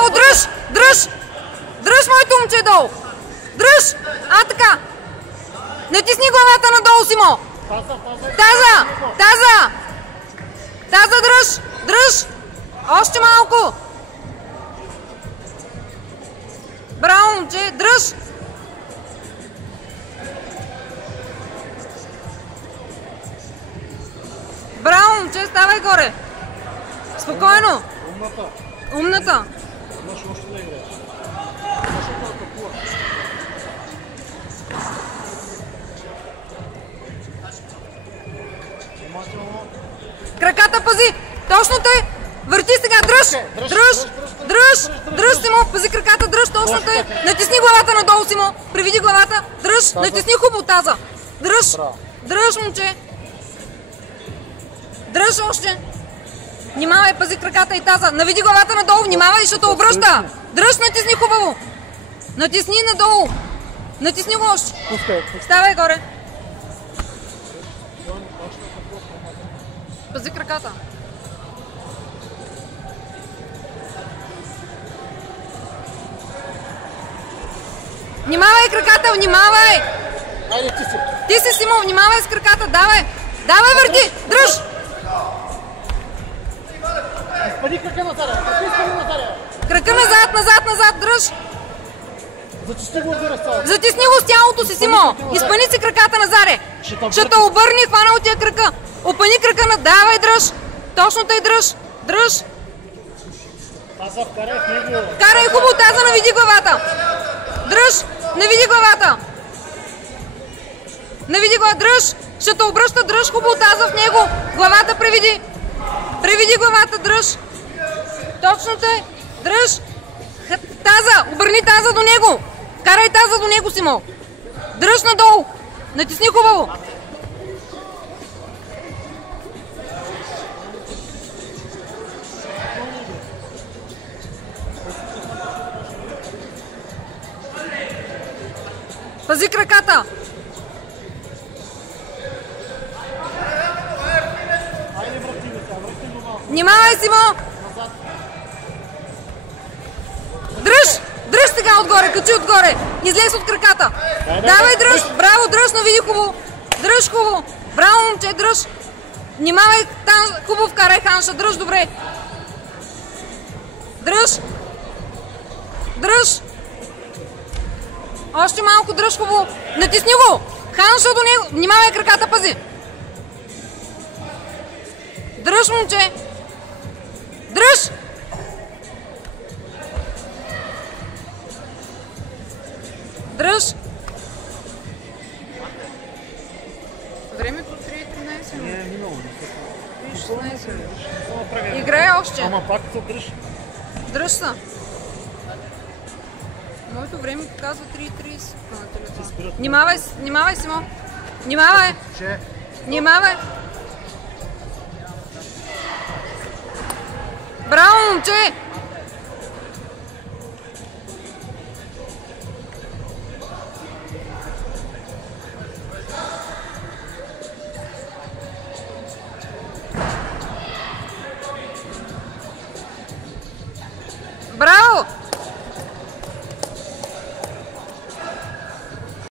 Браво, дръж! Дръж! Дръж, моето момче, долу! Дръж! Така! Натисни главата надолу, Симо! Таза! Таза! Таза, дръж! Дръж! Още малко! Браво, момче! Дръж! Браво, момче! Ставай горе! Спокойно! Умната! Краката пази! Точно тъй! Върти сега! Дръж! Дръж! Дръж! Дръж, Симо! Пази краката! Дръж! Точно тъй! Натисни главата надолу, Симо! Привиди главата! Дръж! Натисни хубаво таза! Дръж! Дръж, момче! Дръж още! Внимавай, пази краката и таза! Навиди главата надолу! Внимавай, защото обръща! Дръж! Натисни хубаво! Натисни надолу! Натисни го още! Ставай горе! Пази краката! Внимавай краката! Внимавай! Ти си, Симо! Внимавай с краката! Давай! Давай, върти! Дръж! Крака назад, назад, назад! Дръж! Затисни го с тялото си, Симо! Изпъни си краката назаре! Ще те обърни, хвана от тия крака! Опъни крака на... Давай, дръж! Точно тъй, дръж! Дръж! Карай хубаво таза, навиди главата! Дръж! Навиди главата! Навиди главата! Дръж! Ще те обръща, дръж хубаво таза в него! Главата превиди! Превиди главата, дръж! Точно тъй! Дръж! Таза! Обърни таза до него! Карай таза до него, Симо! Дръж надолу! Натисни хубаво! Пази краката! Внимавай, Симо! Дръж! Дръж сега отгоре, качи отгоре! Излез от краката! Давай, дръж! Браво, дръж, навиди хубаво! Дръж хубаво! Браво, момче, дръж! Внимавай, хубаво вкарай ханша, дръж добре! Дръж! Дръж! Още малко, дръж хубаво! Натисни го! Ханша до него! Внимавай, краката пази! Дръж, момче! Дръж! Дръж! Времето 3:13. Не е минало. 3:16. Играе още. Ама пак се дръж. Дръж са. Моето време показва 3:30 на телефона. Внимавай, Симо. Внимавай. Внимавай. Браво, момче!